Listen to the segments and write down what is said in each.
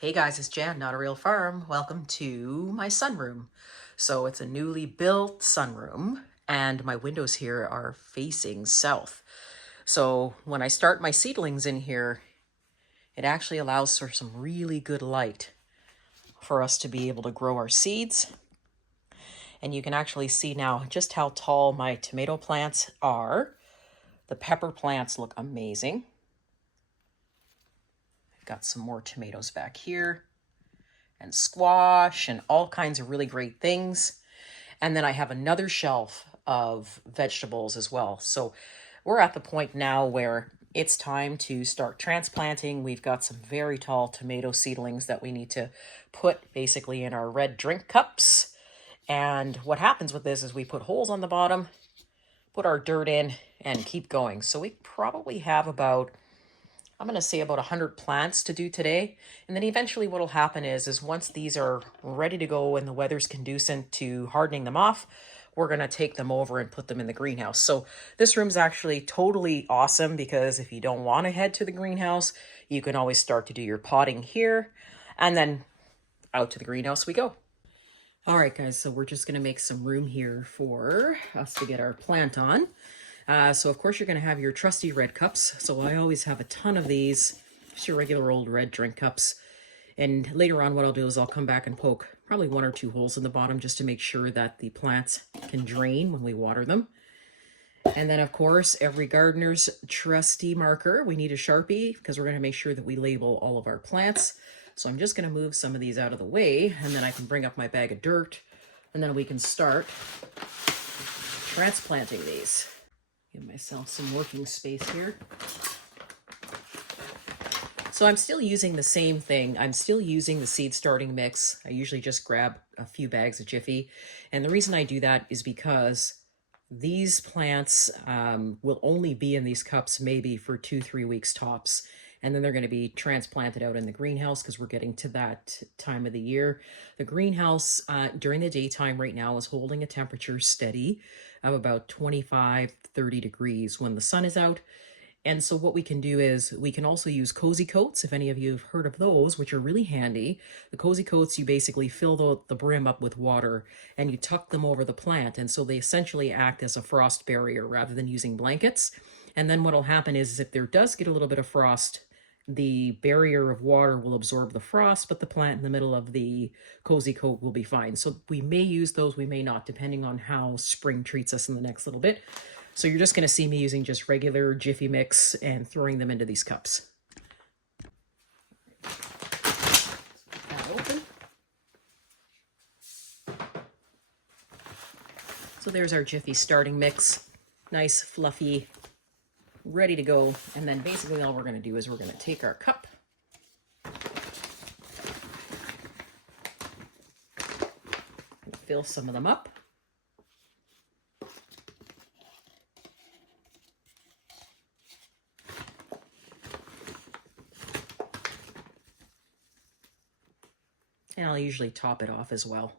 Hey guys, it's Jan, Not a Real Farm. Welcome to my sunroom. So it's a newly built sunroom and my windows here are facing south. So when I start my seedlings in here, it actually allows for some really good light for us to be able to grow our seeds. And you can actually see now just how tall my tomato plants are. The pepper plants look amazing. I've got some more tomatoes back here, and squash and all kinds of really great things. And then I have another shelf of vegetables as well. So we're at the point now where it's time to start transplanting. We've got some very tall tomato seedlings that we need to put basically in our red drink cups. And what happens with this is we put holes on the bottom, put our dirt in, and keep going. So we probably have about, I'm going to say about 100 plants to do today. And then eventually what will happen is once these are ready to go and the weather's conducive to hardening them off, we're going to take them over and put them in the greenhouse. So this room's actually totally awesome because if you don't want to head to the greenhouse, you can always start to do your potting here and then out to the greenhouse we go. All right, guys, so we're just going to make some room here for us to get our plant on. So of course you're going to have your trusty red cups. So I always have a ton of these, just your regular old red drink cups. And later on what I'll do is I'll come back and poke probably 1 or 2 holes in the bottom just to make sure that the plants can drain when we water them. And then of course every gardener's trusty marker, we need a Sharpie because we're going to make sure that we label all of our plants. So I'm just going to move some of these out of the way and then I can bring up my bag of dirt and then we can start transplanting these. Give myself some working space here. So I'm still using the same thing. I'm still using the seed starting mix. I usually just grab a few bags of Jiffy. And the reason I do that is because these plants will only be in these cups maybe for 2-3 weeks tops. And then they're going to be transplanted out in the greenhouse because we're getting to that time of the year. The greenhouse during the daytime right now is holding a temperature steady of about 25, 30 degrees when the sun is out. And so what we can do is we can also use cozy coats, if any of you have heard of those, which are really handy. The cozy coats, you basically fill the brim up with water and you tuck them over the plant. And so they essentially act as a frost barrier rather than using blankets. And then what will happen is if there does get a little bit of frost, the barrier of water will absorb the frost, but the plant in the middle of the cozy coat will be fine. So we may use those, we may not, depending on how spring treats us in the next little bit. So you're just going to see me using just regular Jiffy mix and throwing them into these cups. That open. So there's our Jiffy starting mix. Nice, fluffy, ready to go. And then basically all we're going to do is we're going to take our cup, and fill some of them up. And I'll usually top it off as well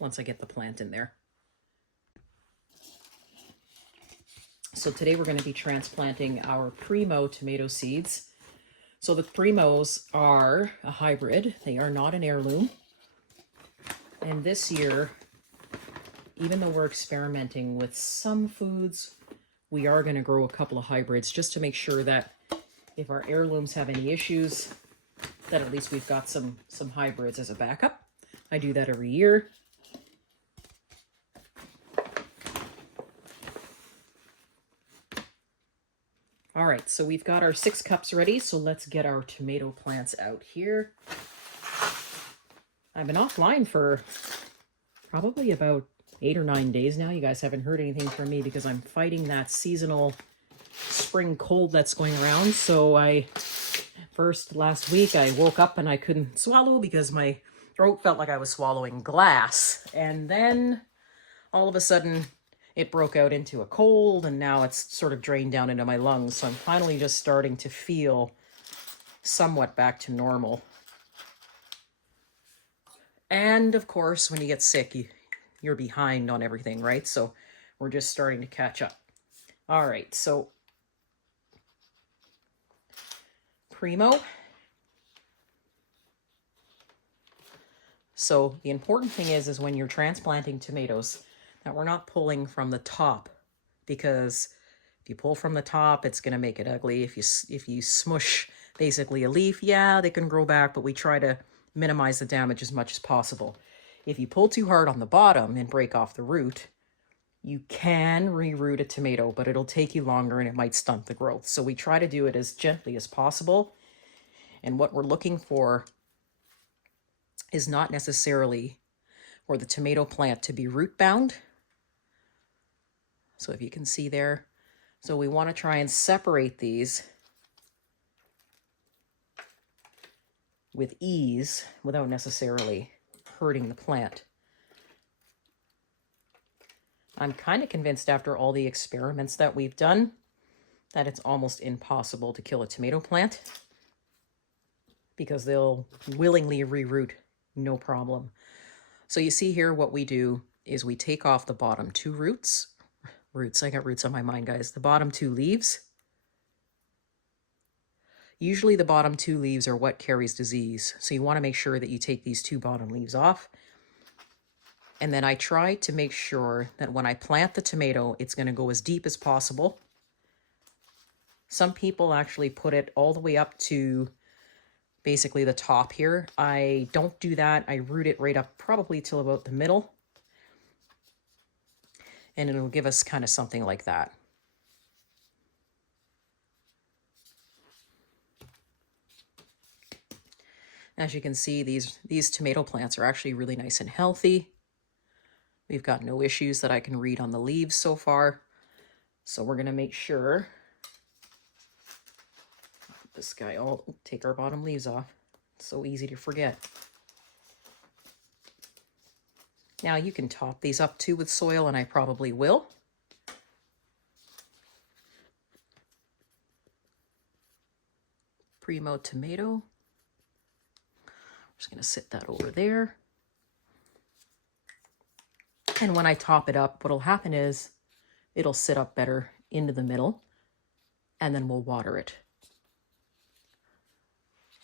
once I get the plant in there. So today we're going to be transplanting our Primo tomato seeds. So the Primos are a hybrid. They are not an heirloom. And this year, even though we're experimenting with some foods, we are going to grow a couple of hybrids just to make sure that if our heirlooms have any issues, that at least we've got some hybrids as a backup. I do that every year. All right, so we've got our 6 cups ready, so let's get our tomato plants out here. I've been offline for probably about 8 or 9 days now. You guys haven't heard anything from me because I'm fighting that seasonal spring cold that's going around. So last week I woke up and I couldn't swallow because my throat felt like I was swallowing glass. And then all of a sudden it broke out into a cold and now it's sort of drained down into my lungs. So I'm finally just starting to feel somewhat back to normal. And of course, when you get sick, you're behind on everything, right? So we're just starting to catch up. All right, so Primo. So the important thing is when you're transplanting tomatoes that we're not pulling from the top, because if you pull from the top, it's going to make it ugly. If you smush basically a leaf, yeah, they can grow back, but we try to minimize the damage as much as possible. If you pull too hard on the bottom and break off the root, you can reroot a tomato, but it'll take you longer and it might stunt the growth. So we try to do it as gently as possible. And what we're looking for is not necessarily for the tomato plant to be root bound. So if you can see there, so we want to try and separate these with ease without necessarily hurting the plant. I'm kind of convinced after all the experiments that we've done that it's almost impossible to kill a tomato plant because they'll willingly reroot, no problem. So you see here what we do is we take off the bottom two roots. I got roots on my mind, guys. The bottom two leaves. Usually the bottom two leaves are what carries disease. So you want to make sure that you take these two bottom leaves off. And then I try to make sure that when I plant the tomato, it's going to go as deep as possible. Some people actually put it all the way up to basically the top here. I don't do that. I root it right up probably till about the middle. And it'll give us kind of something like that. As you can see, these tomato plants are actually really nice and healthy. We've got no issues that I can read on the leaves so far. So we're going to make sure this guy, I'll take our bottom leaves off. It's so easy to forget. Now you can top these up too with soil, and I probably will. Primo tomato. I'm just going to sit that over there. And when I top it up, what'll happen is it'll sit up better into the middle, and then we'll water it.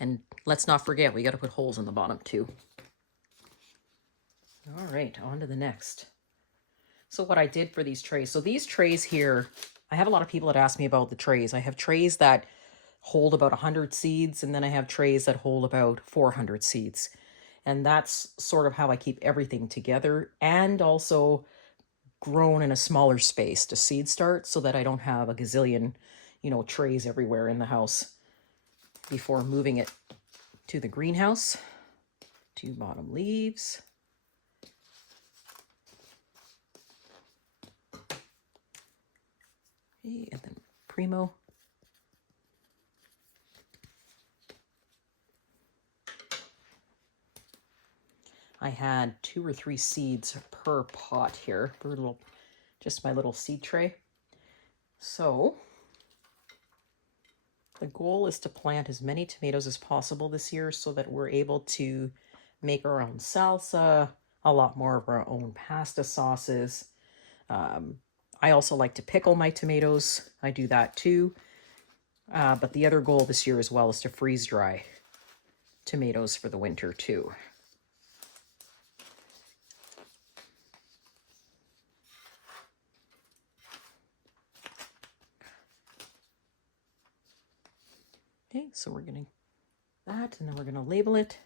And let's not forget, we got to put holes in the bottom too. All right, on to the next. So what I did for these trays. So these trays here, I have a lot of people that ask me about the trays. I have trays that hold about 100 seeds, and then I have trays that hold about 400 seeds. And that's sort of how I keep everything together, and also grown in a smaller space to seed start so that I don't have a gazillion, trays everywhere in the house before moving it to the greenhouse. Two bottom leaves. Okay, and then Primo. I had 2 or 3 seeds per pot here, just my little seed tray. So the goal is to plant as many tomatoes as possible this year so that we're able to make our own salsa, a lot more of our own pasta sauces. I also like to pickle my tomatoes. I do that too. But the other goal this year as well is to freeze dry tomatoes for the winter too. Okay, so we're getting that, and then we're going to label it.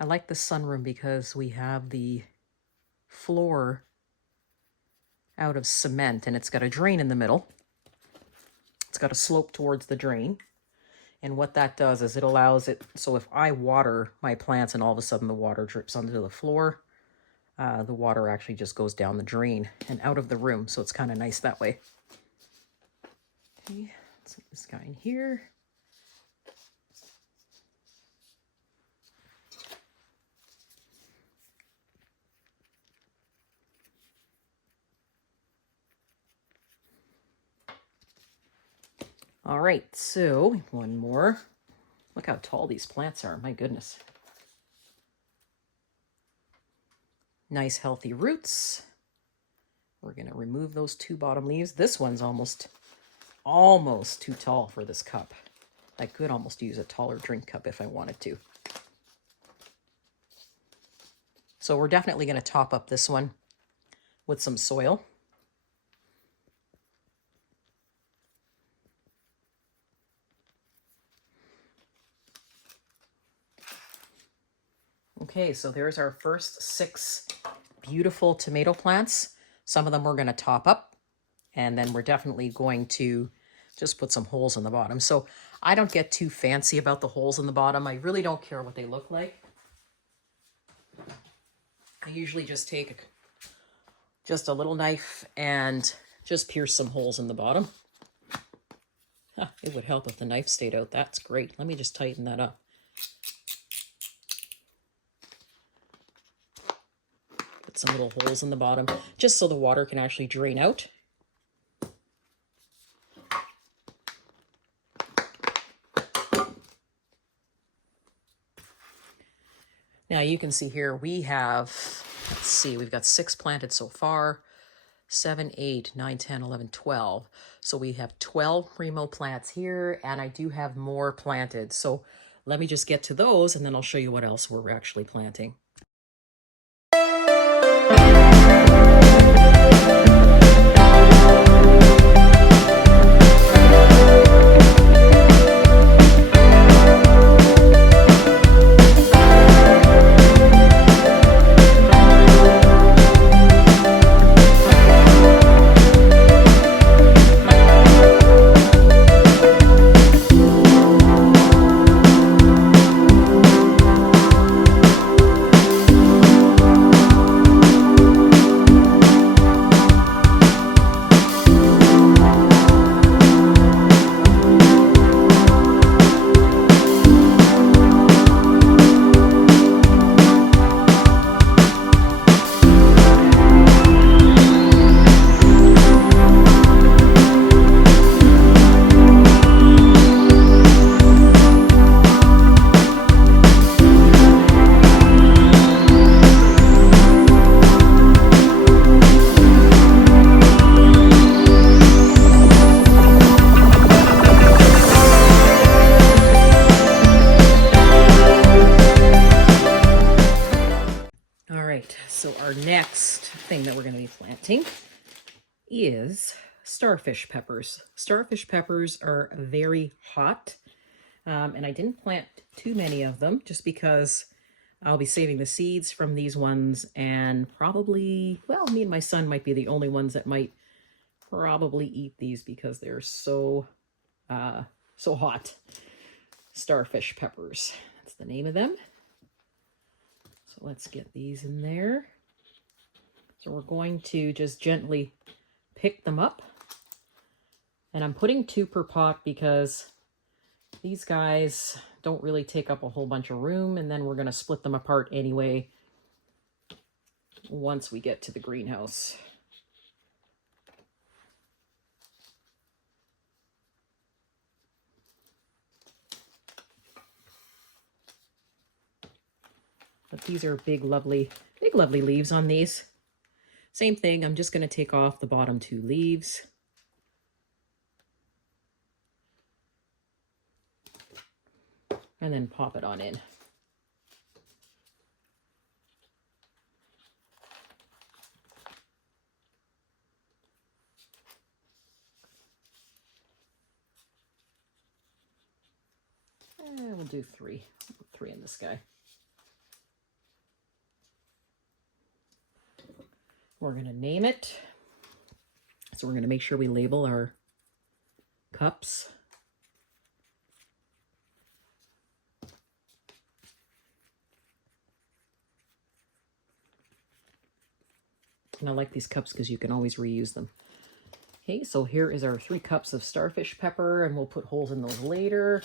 I like the sunroom because we have the floor out of cement, and it's got a drain in the middle. It's got a slope towards the drain. And what that does is it allows it, so if I water my plants and all of a sudden the water drips onto the floor, the water actually just goes down the drain and out of the room. So it's kind of nice that way. Okay, let's get this guy in here. All right, so one more. Look how tall these plants are, my goodness. Nice healthy roots. We're gonna remove those 2 bottom leaves. This one's almost too tall for this cup. I could almost use a taller drink cup if I wanted to. So we're definitely going to top up this one with some soil. Okay, so there's our first 6 beautiful tomato plants. Some of them we're going to top up, and then we're definitely going to just put some holes in the bottom. So I don't get too fancy about the holes in the bottom. I really don't care what they look like. I usually just take just a little knife and just pierce some holes in the bottom. It would help if the knife stayed out. That's great. Let me just tighten that up. Put some little holes in the bottom just so the water can actually drain out. Now you can see here we have, let's see, we've got 6 planted so far. 7, 8, 9, 10, 11, 12. So we have 12 primo plants here, and I do have more planted. So let me just get to those, and then I'll show you what else we're actually planting. So our next thing that we're going to be planting is starfish peppers. Starfish peppers are very hot, and I didn't plant too many of them just because I'll be saving the seeds from these ones, and probably, well, me and my son might be the only ones that might probably eat these because they're so hot. Starfish peppers, that's the name of them. So let's get these in there. So we're going to just gently pick them up. And I'm putting 2 per pot because these guys don't really take up a whole bunch of room. And then we're going to split them apart anyway once we get to the greenhouse. But these are big, lovely leaves on these. Same thing, I'm just going to take off the bottom 2 leaves. And then pop it on in. And we'll do 3. 3 in this guy. We're going to name it. So we're going to make sure we label our cups. And I like these cups because you can always reuse them. Okay, so here is our 3 cups of starfish pepper, and we'll put holes in those later.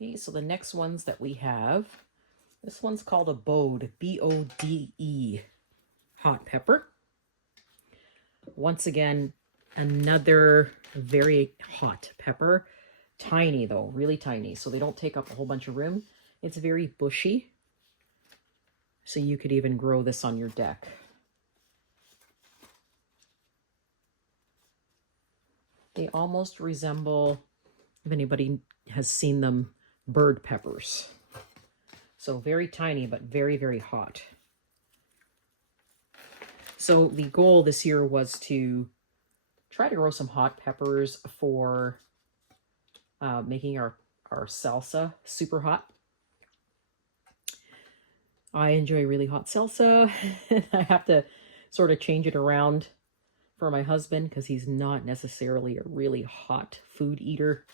Okay, so the next ones that we have, this one's called a Bode, B-O-D-E, hot pepper. Once again, another very hot pepper. Tiny though, really tiny, so they don't take up a whole bunch of room. It's very bushy, so you could even grow this on your deck. They almost resemble, if anybody has seen them, bird peppers. So very tiny, but very, very hot. So the goal this year was to try to grow some hot peppers for making our salsa super hot. I enjoy really hot salsa. I have to sort of change it around for my husband because he's not necessarily a really hot food eater.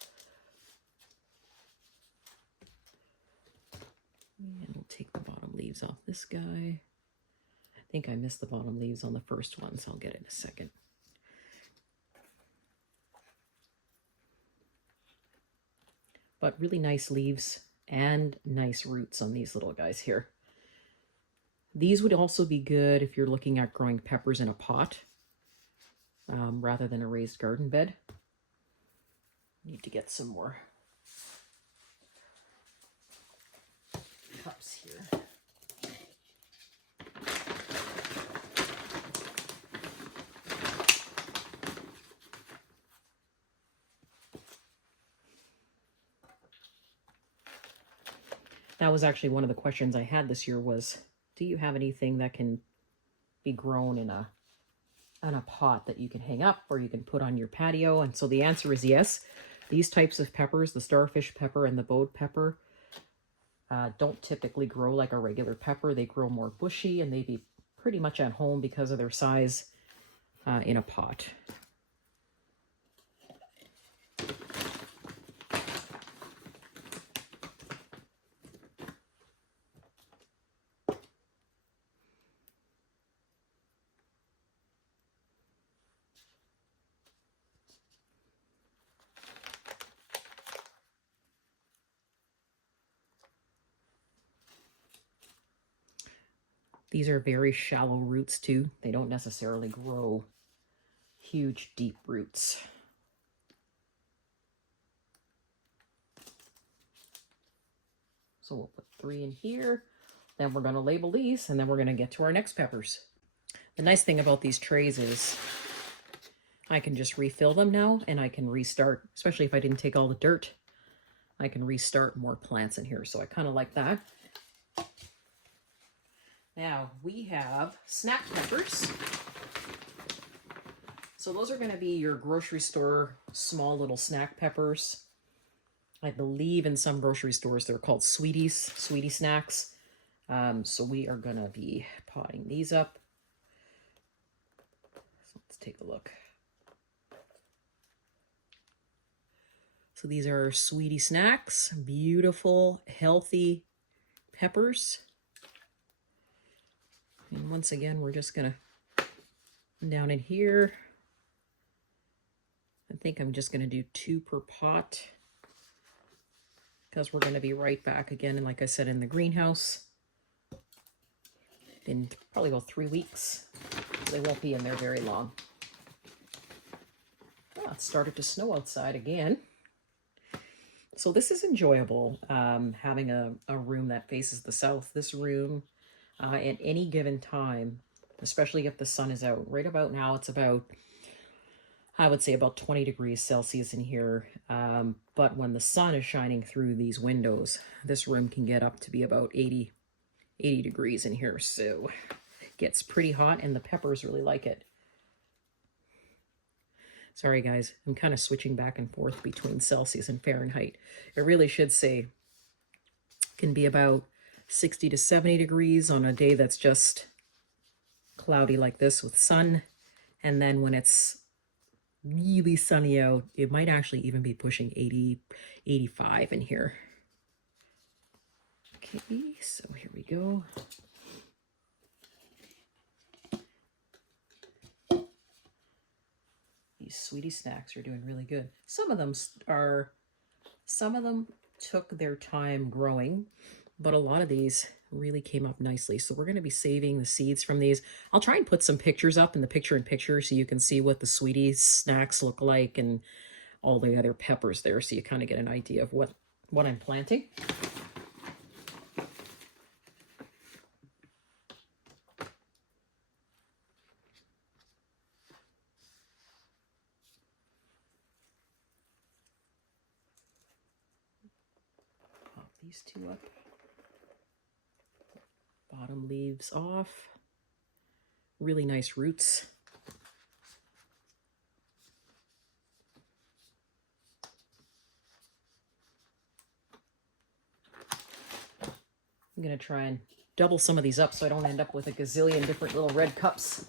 And we'll take the bottom leaves off this guy. I think I missed the bottom leaves on the first one, so I'll get it in a second. But really nice leaves and nice roots on these little guys here. These would also be good if you're looking at growing peppers in a pot rather than a raised garden bed. Need to get some more cups here. That was actually one of the questions I had this year was, do you have anything that can be grown in a pot that you can hang up or you can put on your patio? And so the answer is yes. These types of peppers, the starfish pepper and the bowed pepper, don't typically grow like a regular pepper. They grow more bushy and they'd be pretty much at home because of their size in a pot. These are very shallow roots too. They don't necessarily grow huge, deep roots. So we'll put 3 in here. Then we're going to label these, and then we're going to get to our next peppers. The nice thing about these trays is I can just refill them now, and I can restart, especially if I didn't take all the dirt. I can restart more plants in here, so I kind of like that. Now, we have snack peppers. So those are going to be your grocery store small little snack peppers. I believe in some grocery stores they're called sweetie snacks. So we are going to be potting these up. So let's take a look. So these are sweetie snacks, beautiful, healthy peppers. And once again, we're just going to down in here. I think I'm just going to do 2 per pot because we're going to be right back again. And like I said, in the greenhouse in probably about 3 weeks. They won't be in there very long. Oh, it started to snow outside again. So this is enjoyable, having a room that faces the south. This room, at any given time, especially if the sun is out, right about now it's about, I would say about 20 degrees Celsius in here. But when the sun is shining through these windows, this room can get up to be about 80 degrees in here. So it gets pretty hot and the peppers really like it. Sorry guys, I'm kind of switching back and forth between Celsius and Fahrenheit. It really should say can be about 60 to 70 degrees on a day that's just cloudy like this with sun. And then when it's really sunny out, it might actually even be pushing 80, 85 in here. Okay, so here we go. These sweetie snacks are doing really good. Some of them took their time growing, but a lot of these really came up nicely. So we're going to be saving the seeds from these. I'll try and put some pictures up in the picture-in-picture so you can see what the sweetie snacks look like and all the other peppers there, so you kind of get an idea of what I'm planting. Pop these 2 up. bottom leaves off. Really nice roots. I'm going to try and double some of these up so I don't end up with a gazillion different little red cups.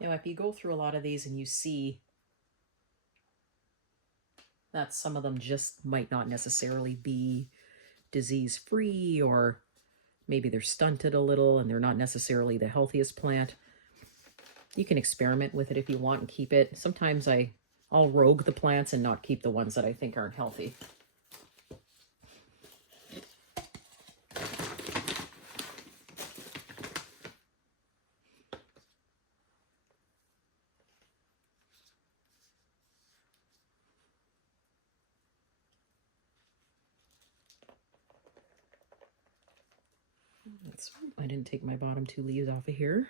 Now, if you go through a lot of these and you see that some of them just might not necessarily be disease-free, or maybe they're stunted a little and they're not necessarily the healthiest plant, you can experiment with it if you want and keep it. Sometimes I'll rogue the plants and not keep the ones that I think aren't healthy. I didn't take my bottom two leaves off of here.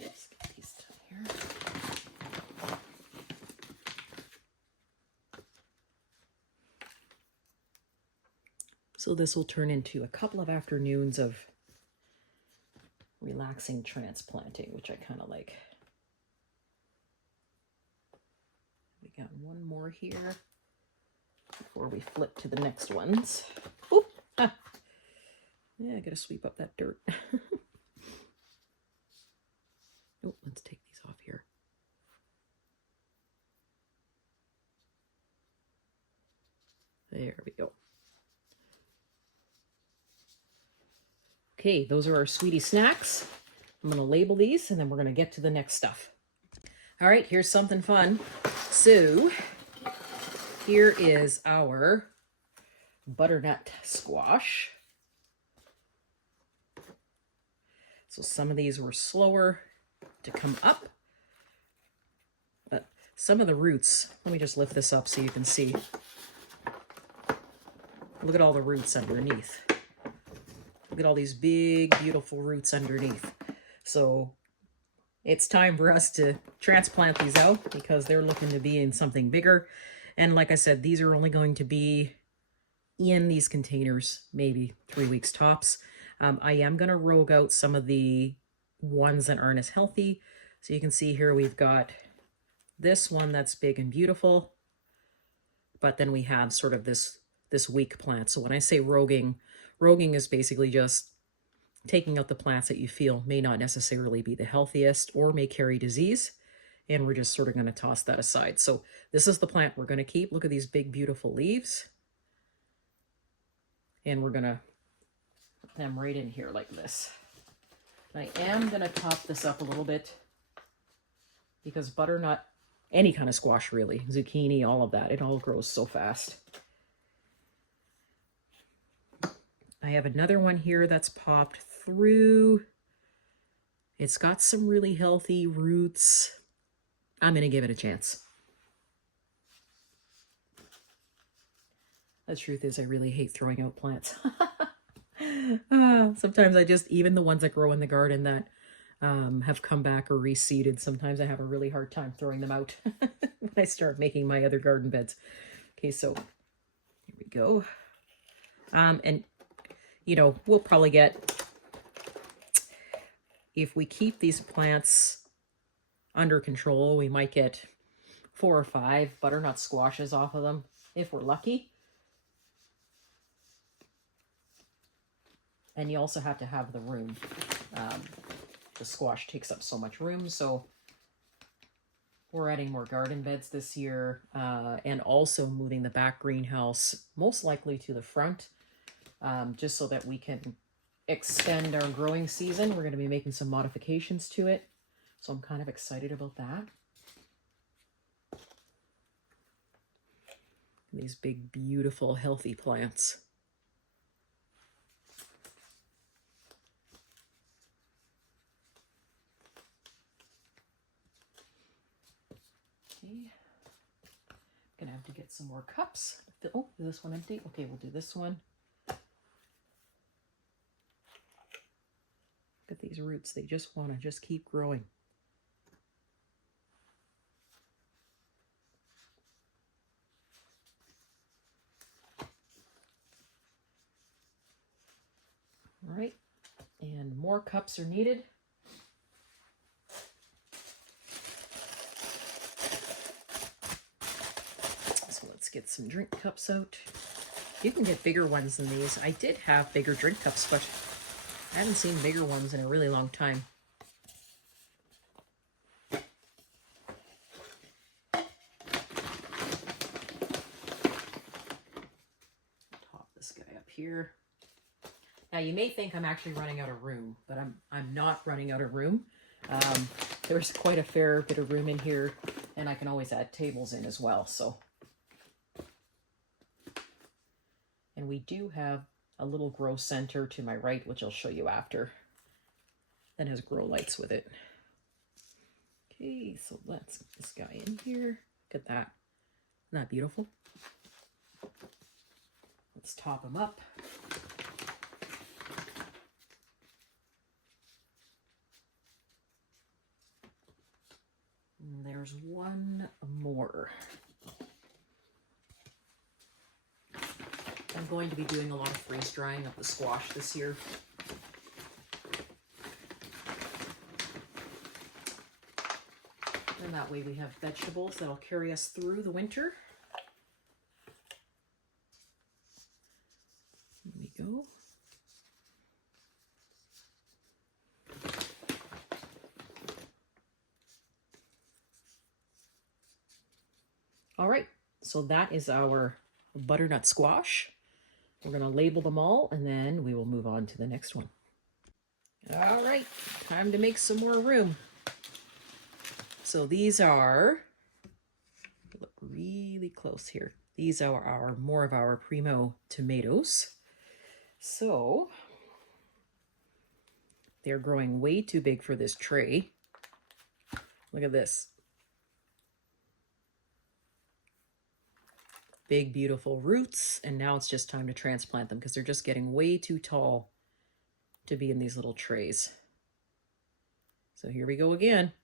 Let's get these done here. So this will turn into a couple of afternoons of relaxing transplanting, which I kind of like. We got one more here before we flip to the next ones. Oop, ah. Yeah, I gotta sweep up that dirt. Oh, let's take these off here. There we go. Okay, those are our sweetie snacks. I'm going to label these and then we're going to get to the next stuff. All right, here's something fun. So here is our butternut squash. So some of these were slower to come up, but some of the roots, let me just lift this up so you can see. Look at all the roots underneath. Look at all these big, beautiful roots underneath. So it's time for us to transplant these out because they're looking to be in something bigger. And like I said, these are only going to be in these containers, maybe 3 weeks tops. I am going to rogue out some of the ones that aren't as healthy. So you can see here we've got this one that's big and beautiful. But then we have sort of this weak plant. So when I say roguing is basically just taking out the plants that you feel may not necessarily be the healthiest or may carry disease. And we're just sort of going to toss that aside. So this is the plant we're going to keep. Look at these big, beautiful leaves. And we're going to put them right in here like this. I am going to top this up a little bit because butternut, any kind of squash really, zucchini, all of that, it all grows so fast. I have another one here that's popped through. It's got some really healthy roots. I'm going to give it a chance. The truth is I really hate throwing out plants. Sometimes I just, even the ones that grow in the garden that have come back or reseeded, sometimes I have a really hard time throwing them out when I start making my other garden beds. Okay, so here we go. And you know, we'll probably get, if we keep these plants under control, we might get 4 or 5 butternut squashes off of them if we're lucky. And you also have to have the room. The squash takes up so much room, so we're adding more garden beds this year, and also moving the back greenhouse most likely to the front, just so that we can extend our growing season. We're going to be making some modifications to it, so I'm kind of excited about that. These big, beautiful, healthy plants. Okay. Gonna have to get some more cups. Oh, is this one empty? Okay, we'll do this one. Look at these roots. They just want to just keep growing. All right, and more cups are needed. So let's get some drink cups out. You can get bigger ones than these. I did have bigger drink cups, but I haven't seen bigger ones in a really long time. Top this guy up here. Now you may think I'm actually running out of room, but I'm not running out of room. There's quite a fair bit of room in here, and I can always add tables in as well. So, and we do have a little grow center to my right, which I'll show you after. That has grow lights with it. Okay, so let's get this guy in here. Look at that. Isn't that beautiful? Let's top him up. And there's one more. I'm going to be doing a lot of freeze drying of the squash this year. And that way we have vegetables that'll carry us through the winter. There we go. All right, so that is our butternut squash. We're going to label them all, and then we will move on to the next one. All right, time to make some more room. So these are, look really close here. These are more of our primo tomatoes. So they're growing way too big for this tray. Look at this. Big, beautiful roots, and now it's just time to transplant them because they're just getting way too tall to be in these little trays. So here we go again.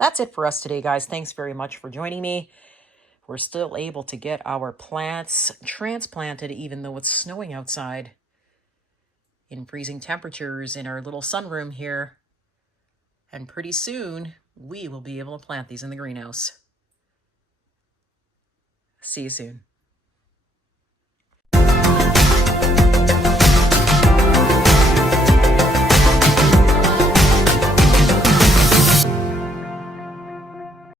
That's it for us today, guys. Thanks very much for joining me. we're still able to get our plants transplanted even though it's snowing outside in freezing temperatures in our little sunroom here. And pretty soon, we will be able to plant these in the greenhouse. See you soon.